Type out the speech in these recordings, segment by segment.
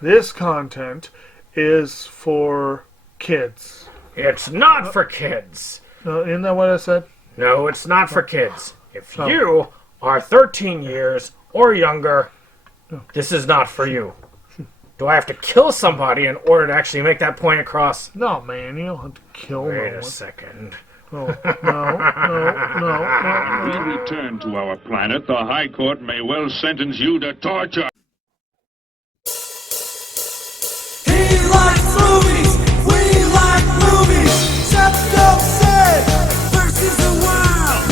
This content is for kids. It's not for kids. Isn't that what I said? No, it's not for kids. If Oh. you are 13 years or younger, this is not for you. Do I have to kill somebody in order to actually make that point across? No, man, you don't have to kill no Wait one. a second. Oh, no. We return to our planet. The High Court may well sentence you to torture. He likes movies, we like movies. SeptumSin versus the world.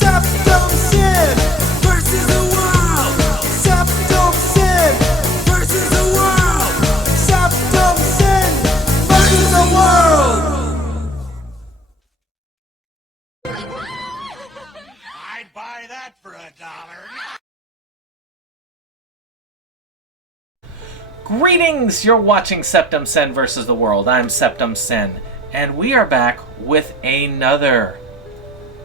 SeptumSin versus the world. SeptumSin versus the world. SeptumSin versus the world. I'd buy that for $1. Greetings! You're watching SeptumSin versus the world. I'm SeptumSin, and we are back with another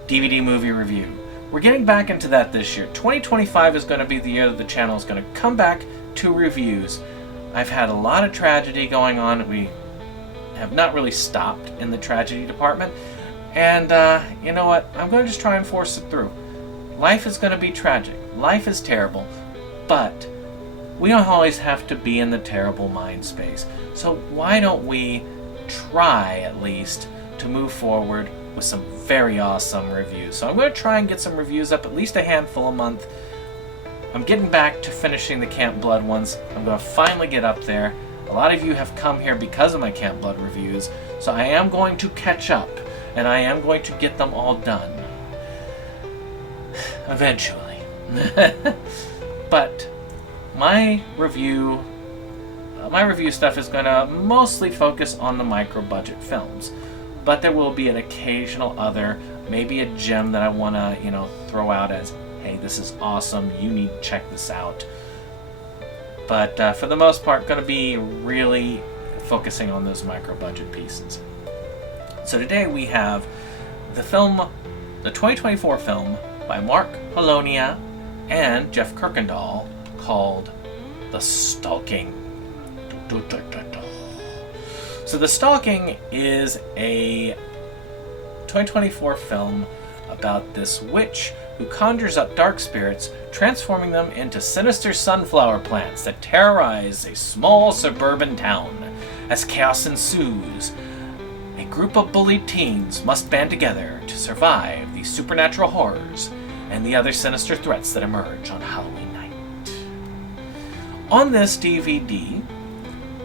DVD movie review. We're getting back into that this year. 2025 is going to be the year that the channel is going to come back to reviews. I've had a lot of tragedy going on. We have not really stopped in the tragedy department. And you know what? I'm going to just try and force it through. Life is going to be tragic. Life is terrible. But we don't always have to be in the terrible mind space. So why don't we try, at least, to move forward with some very awesome reviews. So I'm going to try and get some reviews up, at least a handful a month. I'm getting back to finishing the Camp Blood ones. I'm going to finally get up there. A lot of you have come here because of my Camp Blood reviews, so I am going to catch up, and I am going to get them all done. Eventually. But my review stuff is going to mostly focus on the micro-budget films, but there will be an occasional other, maybe a gem that I want to, throw out as, hey, this is awesome, you need to check this out. But for the most part, going to be really focusing on those micro-budget pieces. So today we have the 2024 film by Mark Holonia and Jeff Kirkendall, called The Stalking. So The Stalking is a 2024 film about this witch who conjures up dark spirits, transforming them into sinister sunflower plants that terrorize a small suburban town. As chaos ensues, a group of bullied teens must band together to survive the supernatural horrors and the other sinister threats that emerge on Halloween. On this DVD,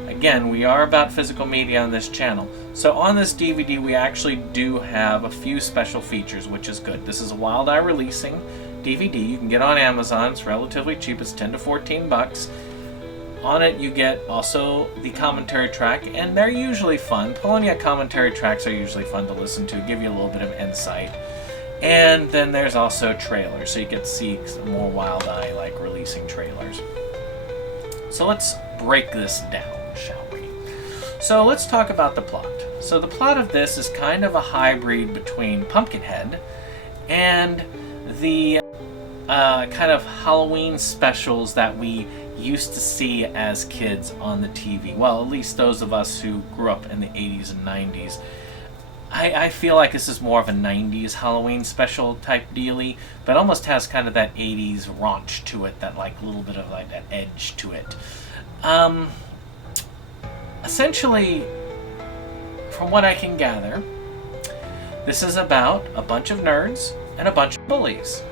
again, we are about physical media on this channel, so on this DVD we actually do have a few special features, which is good. This is a Wild Eye releasing DVD. You can get on Amazon. It's relatively cheap. It's 10 to 14 bucks. On it you get also the commentary track, and they're usually fun. Polonia commentary tracks are usually fun to listen to, give you a little bit of insight. And then there's also trailers, so you get to see some more Wild Eye like releasing trailers. So let's break this down, shall we? So let's talk about the plot. So the plot of this is kind of a hybrid between Pumpkinhead and the kind of Halloween specials that we used to see as kids on the TV. Well, at least those of us who grew up in the 80s and 90s. I feel like this is more of a 90s Halloween special type dealy, but almost has kind of that 80s raunch to it, that like little bit of like that edge to it. Essentially, from what I can gather, this is about a bunch of nerds and a bunch of bullies.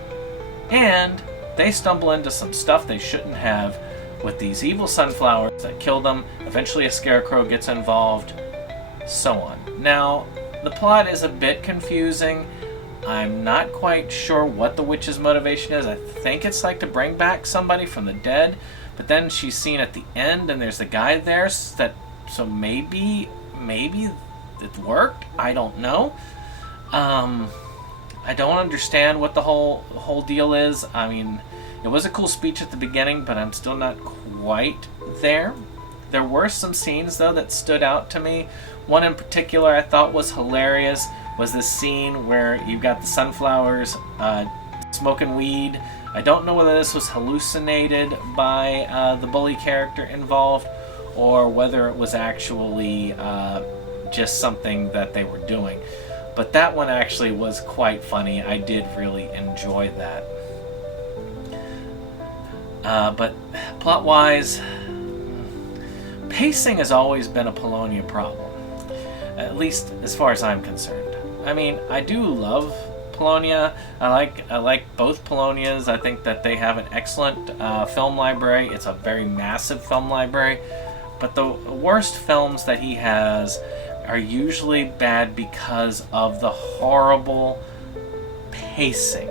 And they stumble into some stuff they shouldn't have with these evil sunflowers that kill them. Eventually a scarecrow gets involved, so on. Now, the plot is a bit confusing. I'm not quite sure what the witch's motivation is. I think it's like to bring back somebody from the dead, but then she's seen at the end and there's a guy there, so maybe it worked. I don't know. I don't understand what the whole deal is. I mean, it was a cool speech at the beginning, but I'm still not quite there. There were some scenes, though, that stood out to me. One in particular I thought was hilarious was this scene where you've got the sunflowers smoking weed. I don't know whether this was hallucinated by the bully character involved, or whether it was actually just something that they were doing. But that one actually was quite funny. I did really enjoy that. But plot-wise, pacing has always been a Polonia problem, at least as far as I'm concerned. I mean, I do love Polonia. I like both Polonias. I think that they have an excellent film library. It's a very massive film library. But the worst films that he has are usually bad because of the horrible pacing.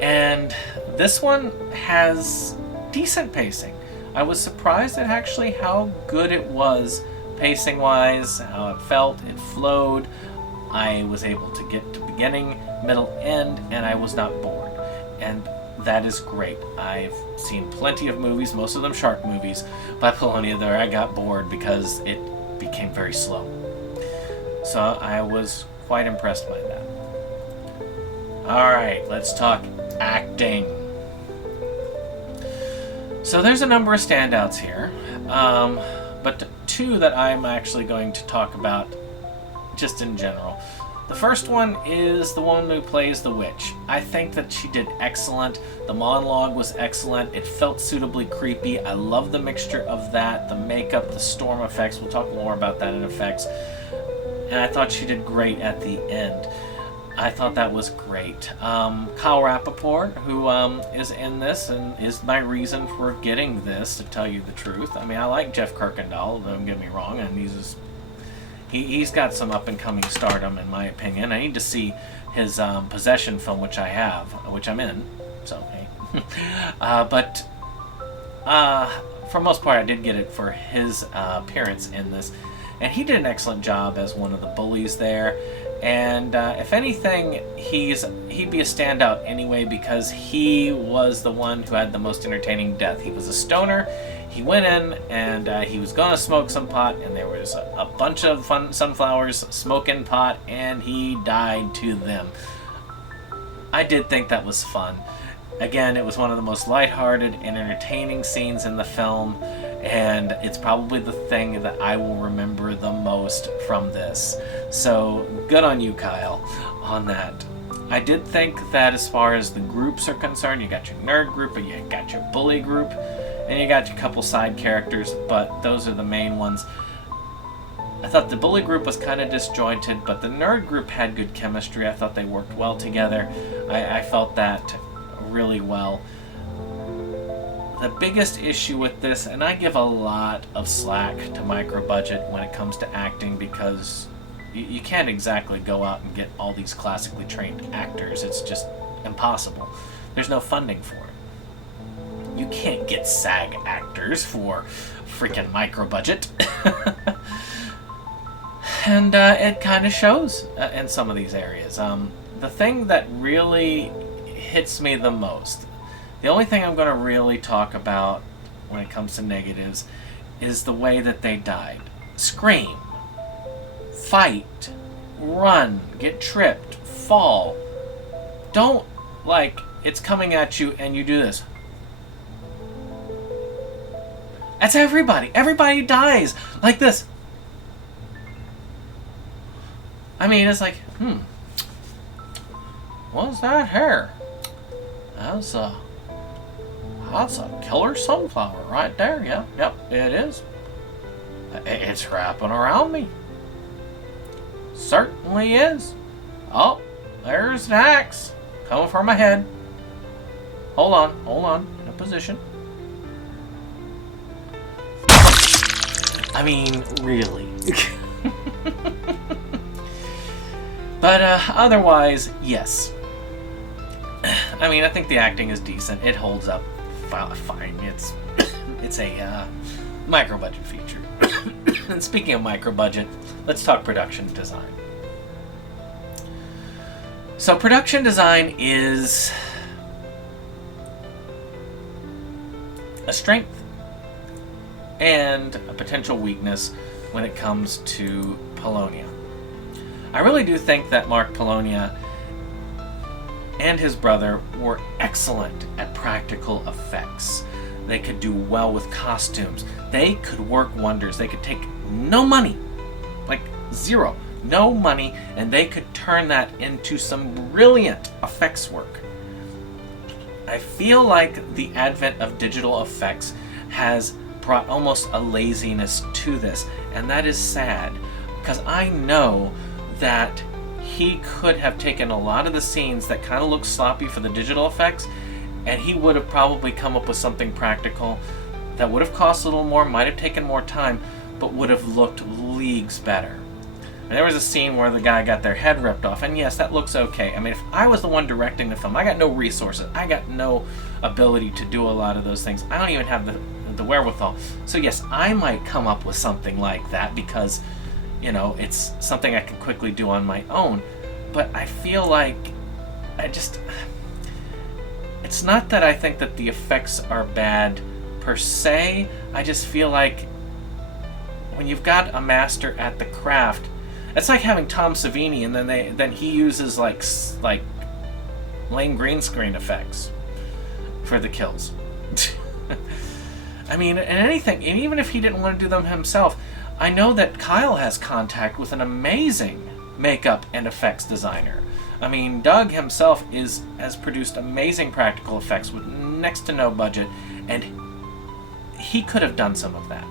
And this one has decent pacing. I was surprised at actually how good it was pacing wise, how it felt, it flowed. I was able to get to beginning, middle, end, and I was not bored. And that is great. I've seen plenty of movies, most of them shark movies, by Polonia where I got bored because it became very slow. So I was quite impressed by that. Alright, let's talk acting. So there's a number of standouts here, but two that I'm actually going to talk about just in general. The first one is the woman who plays the witch. I think that she did excellent. The monologue was excellent. It felt suitably creepy. I love the mixture of that, the makeup, the storm effects. We'll talk more about that in effects. And I thought she did great at the end. I thought that was great. Kyle Rappaport, who is in this and is my reason for getting this, to tell you the truth. I mean, I like Jeff Kirkendall, don't get me wrong, and he's got some up-and-coming stardom, in my opinion. I need to see his Possession film, which I'm in, so hey. But for most part, I did get it for his appearance in this. And he did an excellent job as one of the bullies there. And if anything, he'd be a standout anyway because he was the one who had the most entertaining death. He was a stoner. He went in and he was going to smoke some pot, and there was a bunch of sunflowers smoking pot, and he died to them. I did think that was fun. Again, it was one of the most lighthearted and entertaining scenes in the film, and it's probably the thing that I will remember the most from this. So, good on you, Kyle, on that. I did think that as far as the groups are concerned, you got your nerd group, and you got your bully group, and you got your couple side characters, but those are the main ones. I thought the bully group was kind of disjointed, but the nerd group had good chemistry. I thought they worked well together. I felt that really well. The biggest issue with this, and I give a lot of slack to Micro Budget when it comes to acting, because you can't exactly go out and get all these classically trained actors. It's just impossible. There's no funding for it. You can't get SAG actors for freaking Micro Budget. And it kind of shows in some of these areas. The thing that really hits me the most, the only thing I'm going to really talk about when it comes to negatives, is the way that they died. Scream, fight, run, get tripped, fall. Don't, like, it's coming at you and you do this. That's everybody. Everybody dies like this. I mean, it's like, what's that hair? That's a killer sunflower right there. Yep, it is. It's wrapping around me. Certainly is. Oh, there's an axe coming for my head. Hold on, in a position. I mean, really. But otherwise, yes. I mean, I think the acting is decent. It holds up fine. It's a micro budget feature. And speaking of micro budget, let's talk production design. So production design is a strength and a potential weakness when it comes to Polonia. I really do think that Mark Polonia and his brother were excellent at practical effects. They could do well with costumes. They could work wonders. They could take no money, like zero, no money, and they could turn that into some brilliant effects work. I feel like the advent of digital effects has brought almost a laziness to this, and that is sad, because I know that he could have taken a lot of the scenes that kind of look sloppy for the digital effects, and he would have probably come up with something practical that would have cost a little more, might have taken more time, but would have looked leagues better. And there was a scene where the guy got their head ripped off, and yes, that looks okay. I mean, if I was the one directing the film, I got no resources, I got no ability to do a lot of those things. I don't even have the wherewithal. So yes, I might come up with something like that because, you know, it's something I can quickly do on my own. But I feel like it's not that I think that the effects are bad per se. I just feel like when you've got a master at the craft, it's like having Tom Savini and then he uses like lame green screen effects for the kills. I mean, and anything, and even if he didn't want to do them himself, I know that Kyle has contact with an amazing makeup and effects designer. I mean, Doug himself has produced amazing practical effects with next to no budget, and he could have done some of that.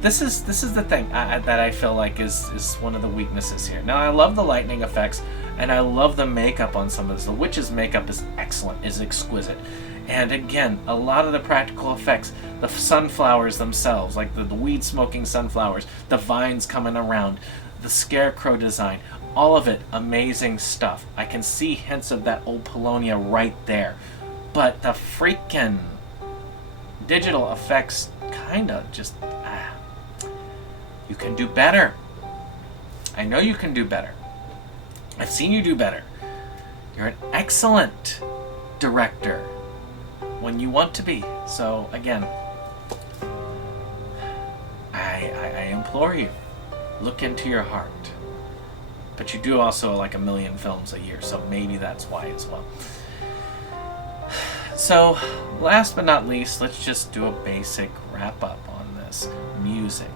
This is the thing that I feel like is one of the weaknesses here. Now, I love the lightning effects, and I love the makeup on some of this. The witch's makeup is excellent, is exquisite. And again, a lot of the practical effects, the sunflowers themselves, like the weed-smoking sunflowers, the vines coming around, the scarecrow design, all of it amazing stuff. I can see hints of that old Polonia right there. But the freaking digital effects kind of just... You can do better. I know you can do better. I've seen you do better. You're an excellent director when you want to be. So again, I implore you, look into your heart. But you do also like 1 million films a year, so maybe that's why as well. So last but not least, let's just do a basic wrap up on this. Music.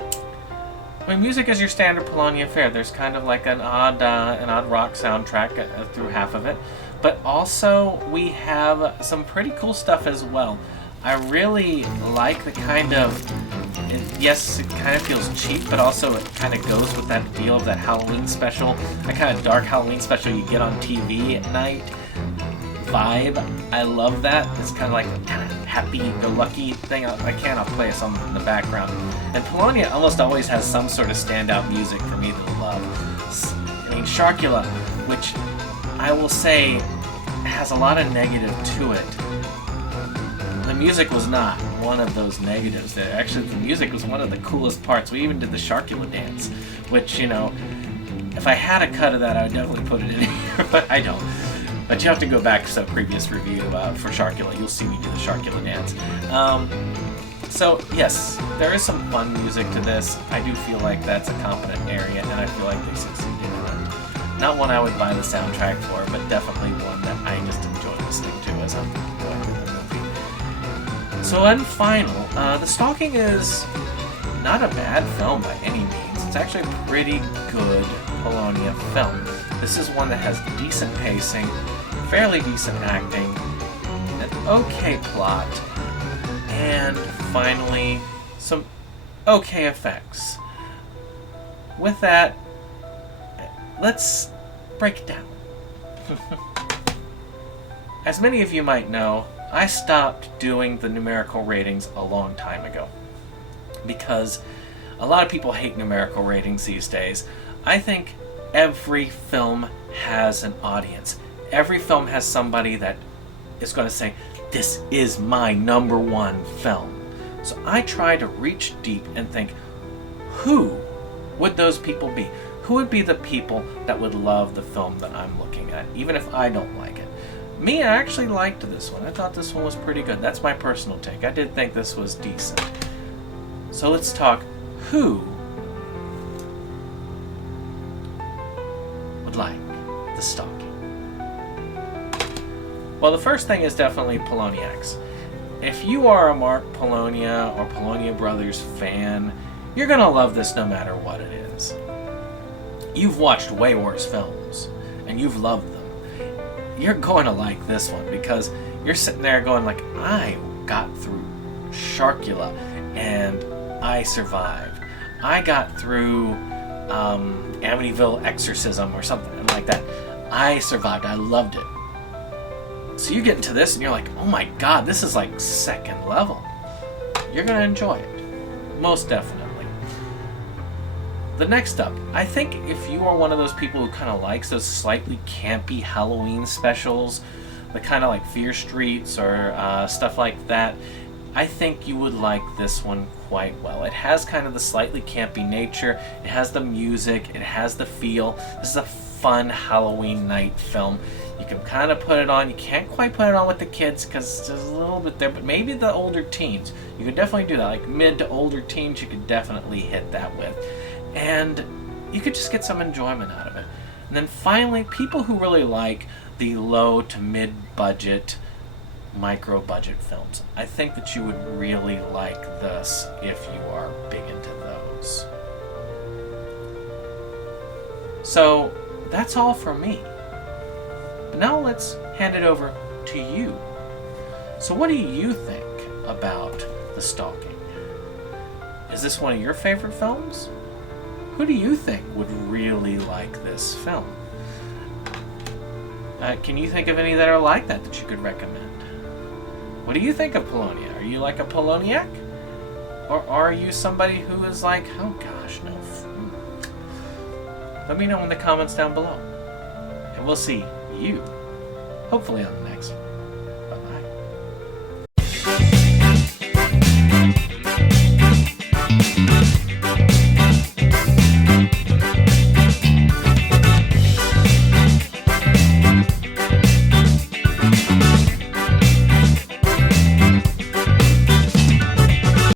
I mean, music is your standard Polonia fare. There's kind of like an odd rock soundtrack through half of it, but also we have some pretty cool stuff as well. I really like the kind of, yes, it kind of feels cheap, but also it kind of goes with that feel of that Halloween special, that kind of dark Halloween special you get on TV at night vibe. I love that. It's kind of like a kind of happy-go-lucky thing. I'll play it some in the background. And Polonia almost always has some sort of standout music for me to love. I mean, Sharkula, which I will say has a lot of negative to it. The music was not one of those negatives. Actually, the music was one of the coolest parts. We even did the Sharkula dance, which, you know, if I had a cut of that, I would definitely put it in here, but I don't. But you have to go back to a previous review for Sharkula. You'll see me do the Sharkula dance. So, yes, there is some fun music to this. I do feel like that's a competent area, and I feel like they succeeded in it. Not one I would buy the soundtrack for, but definitely one that I just enjoy listening to as I'm going through the movie. So, and final, The Stalking is not a bad film by any means. It's actually a pretty good Polonia film. This is one that has decent pacing, fairly decent acting, an okay plot, and finally, some okay effects. With that, let's break it down. As many of you might know, I stopped doing the numerical ratings a long time ago because a lot of people hate numerical ratings these days. I think every film has an audience. Every film has somebody that is going to say, this is my number one film. So I try to reach deep and think, who would those people be? Who would be the people that would love the film that I'm looking at, even if I don't like it? Me, I actually liked this one. I thought this one was pretty good. That's my personal take. I did think this was decent. So let's talk who would like The Stalking. Well, the first thing is definitely Poloniacs. If you are a Mark Polonia or Polonia Brothers fan, you're going to love this no matter what it is. You've watched way worse films, and you've loved them. You're going to like this one because you're sitting there going like, I got through Sharkula, and I survived. I got through Amityville Exorcism or something like that. I survived. I loved it. So you get into this and you're like, oh my god, this is like second level. You're going to enjoy it. Most definitely. The next up, I think if you are one of those people who kind of likes those slightly campy Halloween specials, the kind of like Fear Streets or stuff like that, I think you would like this one quite well. It has kind of the slightly campy nature, it has the music, it has the feel. This is a fun Halloween night film. You can kind of put it on. You can't quite put it on with the kids because there's a little bit there, but maybe the older teens. You could definitely do that. Like mid to older teens, you could definitely hit that with. And you could just get some enjoyment out of it. And then finally, people who really like the low to mid-budget, micro-budget films, I think that you would really like this if you are big into those. So that's all for me. But now let's hand it over to you. So what do you think about The Stalking? Is this one of your favorite films? Who do you think would really like this film? Can you think of any that are like that you could recommend? What do you think of Polonia? Are you like a Poloniac? Or are you somebody who is like, oh gosh, no. Let me know in the comments down below. And we'll see you, hopefully on the next one. Bye-bye.